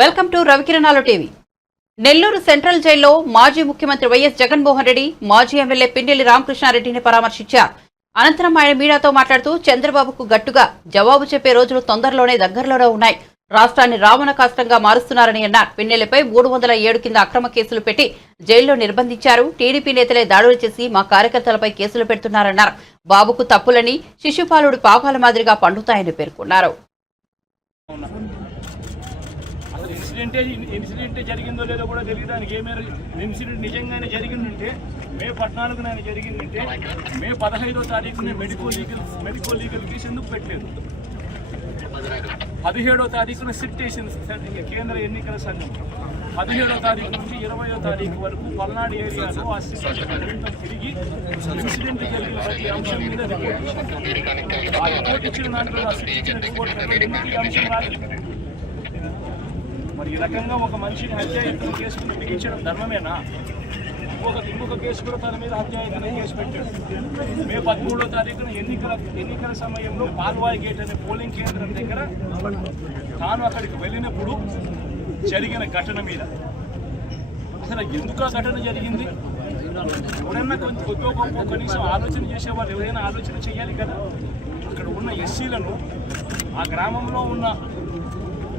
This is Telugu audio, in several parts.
Welcome to Ravikiranalu TV. Nellore central జైల్లో మాజీ ముఖ్యమంత్రి వైఎస్ జగన్మోహన్ రెడ్డి మాజీ ఎమ్మెల్యే పిన్నెల్లి రామకృష్ణారెడ్డిని పరామర్శించారు. అనంతరం ఆయన మీడియాతో మాట్లాడుతూ చంద్రబాబుకు గట్టుగా జవాబు చెప్పే రోజులు తొందరలోనే దగ్గరలోనే ఉన్నాయి. రాష్ట్రాన్ని రావణ కాష్టంగా మారుస్తున్నారని అన్నారు. పిన్నెలపై మూడు వందల ఏడు కింద అక్రమ కేసులు పెట్టి జైల్లో నిర్బంధించారు. టీడీపీ నేతలే దాడులు చేసి మా కార్యకర్తలపై కేసులు పెడుతున్నారన్నారు. బాబుకు తప్పులని శిశుపాలుడు పాపాల మాదిరిగా పండుతాయని పేర్కొన్నారు. ఇన్సిడెంటే ఇన్సిడెంట్ జరిగిందో లేదో కూడా తెలియడానికి దానికి ఏమైనా ఇన్సిడెంట్ నిజంగానే జరిగిందంటే మే పద్నాలుగున నాయన జరిగిందంటే మే పదహైదో తారీఖున medico legal medico legal case ఎందుకు పెట్టలేదు? పదిహేడో తారీఖున సిట్ వేసింది కేంద్ర ఎన్నికల సంఘం. పదిహేడో తారీఖు నుంచి ఇరవయో తారీఖు వరకు పల్నాడు ఏరియాలో ఆ సిట్ తిరిగి ఇన్సిడెంట్ జరిగిన ప్రతి అంశం మీద రిపోర్ట్ ఇచ్చింది. ఆ రిపోర్ట్ ఇచ్చిన దాంట్లో ఆ సిట్ ఇచ్చిన రిపోర్ట్ ఈ అంశం రాలేదు మరి ఈ రకంగా ఒక మనిషిని హత్యాయత్నం చేసుకుని బిగించడం ధర్మమేనా? ఇంకొక ఇంకొక కేసు కూడా తన మీద హత్యాయత్నం కేసు పెట్టాడు. మే పదమూడో తారీఖున ఎన్నికల ఎన్నికల సమయంలో పాల్వాయి గేట్ అనే పోలింగ్ కేంద్రం దగ్గర తాను అక్కడికి వెళ్ళినప్పుడు జరిగిన ఘటన మీద. అసలు ఎందుకు ఆ ఘటన జరిగింది? ఎవరైనా కొంచెం కొద్దిగా గొప్ప కనీసం ఆలోచన చేసేవాళ్ళు ఎవరైనా ఆలోచన చేయాలి కదా? అక్కడ ఉన్న ఎస్సీలను ఆ గ్రామంలో ఉన్న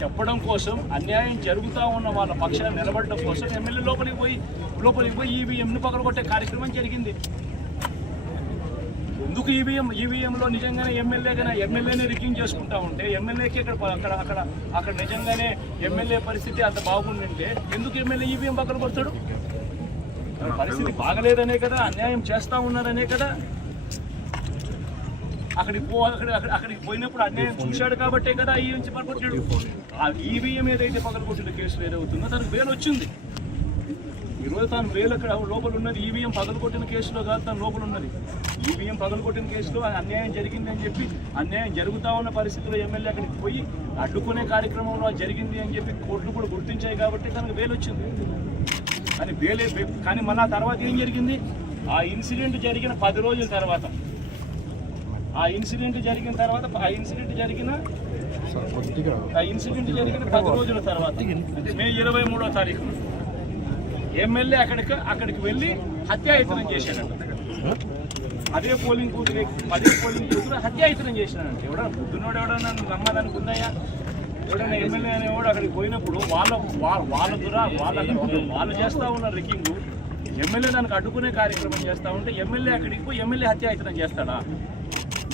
చెప్పడం కోసం అన్యాయం జరుగుతూ ఉన్న వాళ్ళ పక్షాన్ని నిలబడడం కోసం ఎమ్మెల్యే లోపలికి పోయి లోపలికి పోయి ఈవీఎంను పగలగొట్టే కార్యక్రమం జరిగింది. ఎందుకు ఈవీఎం ఈవీఎంలో నిజంగానే ఎమ్మెల్యేగానే ఎమ్మెల్యేనే రిగ్గింగ్ చేసుకుంటా ఉంటే ఎమ్మెల్యేకి ఇక్కడ అక్కడ అక్కడ అక్కడ నిజంగానే ఎమ్మెల్యే పరిస్థితి అంత బాగుండింటే ఎందుకు ఎమ్మెల్యే ఈవీఎం పక్కన కొడతాడు పరిస్థితి బాగలేదనే కదా అన్యాయం చేస్తా ఉన్నారనే కదా. అక్కడికి పో అక్కడ అక్కడ- పోయినప్పుడు అన్యాయం చూశాడు కాబట్టే కదా ఈ నుంచి పగలగొట్టాడు ఆ ఈవీఎం ఏదైతే పగలగొట్టిన కేసులు ఏదవుతుందో తనకు వేలు వచ్చింది ఈరోజు తాను వేలు అక్కడ లోపల ఉన్నది ఈవీఎం పగలగొట్టిన కేసులో కాదు తను లోపల ఉన్నది ఈవీఎం పగలగొట్టిన కేసులో అన్యాయం జరిగిందని చెప్పి అన్యాయం జరుగుతా ఉన్న పరిస్థితిలో ఎమ్మెల్యే అక్కడికి పోయి అడ్డుకునే కార్యక్రమంలో జరిగింది అని చెప్పి కోర్టులు కూడా గుర్తించాయి కాబట్టి తనకు వేలు వచ్చింది కానీ వేలే కానీ ఆ తర్వాత ఏం జరిగింది? ఆ ఇన్సిడెంట్ జరిగిన పది రోజుల తర్వాత ఆ ఇన్సిడెంట్ జరిగిన తర్వాత ఆ ఇన్సిడెంట్ జరిగిన ఆ ఇన్సిడెంట్ జరిగిన పది రోజుల తర్వాత మే ఇరవై మూడో తారీఖు ఎమ్మెల్యే అక్కడికి అక్కడికి వెళ్ళి హత్యాయత్నం చేశాడంట. అదే పోలింగ్ కూతురు అదే పోలింగ్ కూతురు హత్యాయత్నం చేసినాడంట ఎవడన్నా బుద్ధునోడు ఎవడన్నా నమ్మదానికి ఉందయ్యా ఎవడన్నా ఎమ్మెల్యే అనేవాడు అక్కడికి పోయినప్పుడు వాళ్ళ వాళ్ళ దురా వాళ్ళ వాళ్ళు చేస్తా ఉన్న రికింగ్ ఎమ్మెల్యే దానికి అడ్డుకునే కార్యక్రమం చేస్తా ఉంటే ఎమ్మెల్యే అక్కడికి పోయి ఎమ్మెల్యే హత్యాయత్నం చేస్తాడా?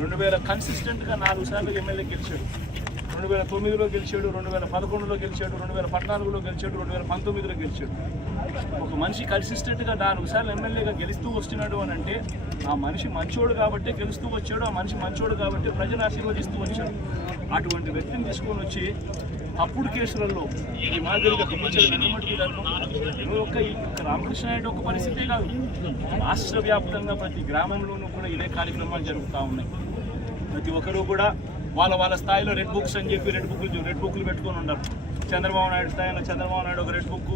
రెండు వేల కన్సిస్టెంట్గా నాలుగు సార్లు ఎమ్మెల్యే గెలిచాడు. రెండు వేల తొమ్మిదిలో గెలిచాడు రెండు వేల పదకొండులో గెలిచాడు రెండు వేల పద్నాలుగులో గెలిచాడు రెండు వేల పంతొమ్మిదిలో గెలిచాడు. ఒక మనిషి కన్సిస్టెంట్గా నాలుగు సార్లు ఎమ్మెల్యేగా గెలుస్తూ వస్తున్నాడు అని అంటే ఆ మనిషి మంచోడు కాబట్టి గెలుస్తూ వచ్చాడు ఆ మనిషి మంచోడు కాబట్టి ప్రజలు ఆశీర్వదిస్తూ వచ్చాడు అటువంటి వ్యక్తిని తీసుకొని వచ్చి అప్పుడు కేసులలో ఈ మాదిరిగా ఒక్క రామకృష్ణ నాయుడు ఒక పరిస్థితే కాదు. రాష్ట్ర వ్యాప్తంగా ప్రతి గ్రామంలోనూ కూడా ఇదే కార్యక్రమాలు జరుగుతూ ఉన్నాయి. ప్రతి ఒక్కరూ కూడా వాళ్ళ వాళ్ళ స్థాయిలో రెడ్ బుక్స్ అని చెప్పి రెడ్ బుక్లు రెడ్ బుక్లు పెట్టుకొని ఉన్నారు చంద్రబాబు నాయుడు స్థాయిలో చంద్రబాబు నాయుడు ఒక రెడ్ బుక్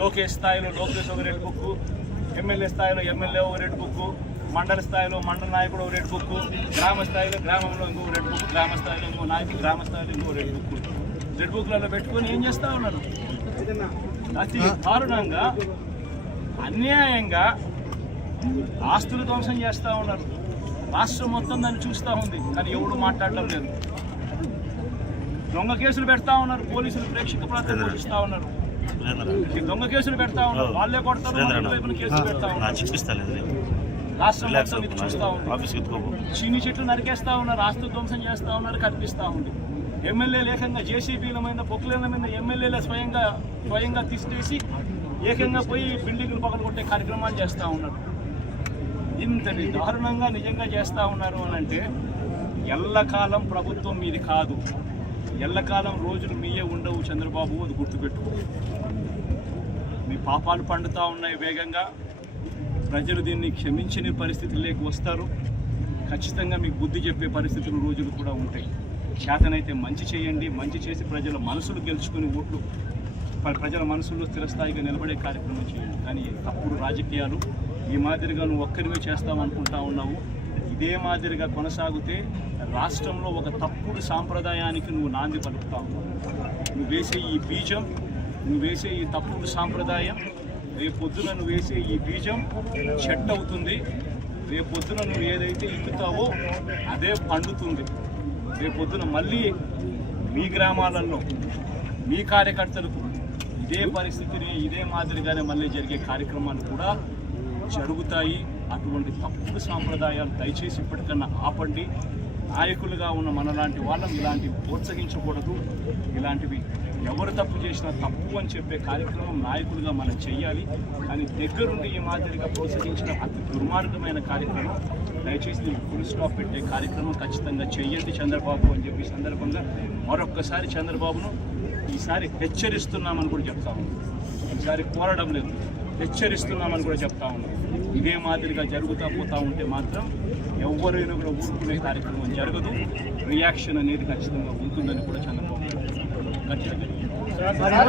లోకేష్ స్థాయిలో లోకేష్ ఒక రెడ్ బుక్ ఎమ్మెల్యే స్థాయిలో ఎమ్మెల్యే ఒక రెడ్ బుక్ మండల స్థాయిలో మండల నాయకుడు ఒక రెడ్ బుక్ గ్రామ స్థాయిలో గ్రామంలో ఇంకో రెడ్ బుక్ గ్రామ స్థాయిలో ఇంకో నాయకుడు గ్రామ స్థాయిలో ఇంకో రెడ్ బుక్ రెడ్ బుక్లలో పెట్టుకొని ఏం చేస్తా ఉన్నారు అతి దారుణంగా అన్యాయంగా ఆస్తులు ధ్వంసం చేస్తూ ఉన్నారు రాష్ట్రం మొత్తం దాన్ని చూస్తూ ఉంది కానీ ఎవడు మాట్లాడడం లేదు. దొంగ కేసులు పెడతా ఉన్నారు పోలీసులు ప్రేక్షక ప్రాంతం పోషిస్తూ ఉన్నారు. దొంగ కేసులు పెడతా ఉన్నారు వాళ్ళే కొడతారు వైపున కేసులు పెడతా ఉన్నారు. రాష్ట్రం మొత్తం ఇది చూస్తా ఉంది. ఆఫీస్కి ఎత్తుకోపో. చీని చెట్లు నరికేస్తా ఉన్నారు ఆస్తు ధ్వంసం చేస్తా ఉన్నారు కనిపిస్తా ఉంది. ఎమ్మెల్యేలు ఏకంగా జేసీబీల మీద పొక్కుల మీద ఎమ్మెల్యేల స్వయంగా స్వయంగా తీసేసి ఏకంగా పోయి బిల్డింగ్లు పగలగొట్టే కార్యక్రమాలు చేస్తూ ఉన్నారు. ఇంతటి దారుణంగా నిజంగా చేస్తూ ఉన్నారు అని అంటే ఎల్లకాలం ప్రభుత్వం మీది కాదు. ఎల్లకాలం రోజులు మీయే ఉండవు చంద్రబాబు అది గుర్తుపెట్టుకో. మీ పాపాలు పండుతూ ఉన్నాయి వేగంగా. ప్రజలు దీన్ని క్షమించని పరిస్థితుల్లోకి వస్తారు. ఖచ్చితంగా మీకు బుద్ధి చెప్పే పరిస్థితులు రోజులు కూడా ఉంటాయి. చేతనైతే మంచి చేయండి మంచి చేసి ప్రజల మనసులు గెలుచుకుని ఓట్లు ప్రజల మనసుల్లో స్థిరస్థాయిగా నిలబడే కార్యక్రమం చేయండి. కానీ తప్పుడు రాజకీయాలు ఈ మాదిరిగా నువ్వు ఒక్కరివే చేస్తామనుకుంటా ఉన్నావు. ఇదే మాదిరిగా కొనసాగితే రాష్ట్రంలో ఒక తప్పుడు సాంప్రదాయానికి నువ్వు నాంది పలుకుతావు నువ్వు వేసే ఈ బీజం నువ్వు వేసే ఈ తప్పుడు సాంప్రదాయం రేపొద్దున నువ్వు వేసే ఈ బీజం చెట్టు అవుతుంది. రేపొద్దున నువ్వు ఏదైతే ఇక్కుతావో అదే పండుతుంది. రేపు పొద్దున మళ్ళీ మీ గ్రామాలలో మీ కార్యకర్తలకు ఇదే పరిస్థితిని ఇదే మాదిరిగానే మళ్ళీ జరిగే కార్యక్రమాలు కూడా జరుగుతాయి. అటువంటి తప్పుడు సాంప్రదాయాలు దయచేసి ఇప్పటికన్నా ఆపండి. నాయకులుగా ఉన్న మనలాంటి వాళ్ళం ఇలాంటివి ప్రోత్సహించకూడదు. ఇలాంటివి ఎవరు తప్పు చేసినా తప్పు అని చెప్పే కార్యక్రమం నాయకులుగా మనం చెయ్యాలి. కానీ దగ్గరుండి ఈ మాదిరిగా ప్రోత్సహించిన అతి దుర్మార్గమైన కార్యక్రమం దయచేసి ఫుల్ స్టాప్ పెట్టే కార్యక్రమం ఖచ్చితంగా చెయ్యండి చంద్రబాబు అని చెప్పి సందర్భంగా మరొక్కసారి చంద్రబాబును ఈసారి హెచ్చరిస్తున్నామని కూడా చెప్తా ఉన్నాం. ఈసారి కోరడం లేదు. హెచ్చరిస్తున్నామని కూడా చెప్తా ఉన్నాం. ఇదే మాదిరిగా జరుగుతూ పోతూ ఉంటే మాత్రం ఎవరైనా కూడా ఊరుకునే కార్యక్రమం జరగదు. రియాక్షన్ అనేది ఖచ్చితంగా ఉంటుందని కూడా చంద్రబాబు ఖచ్చితంగా. గట్టిగా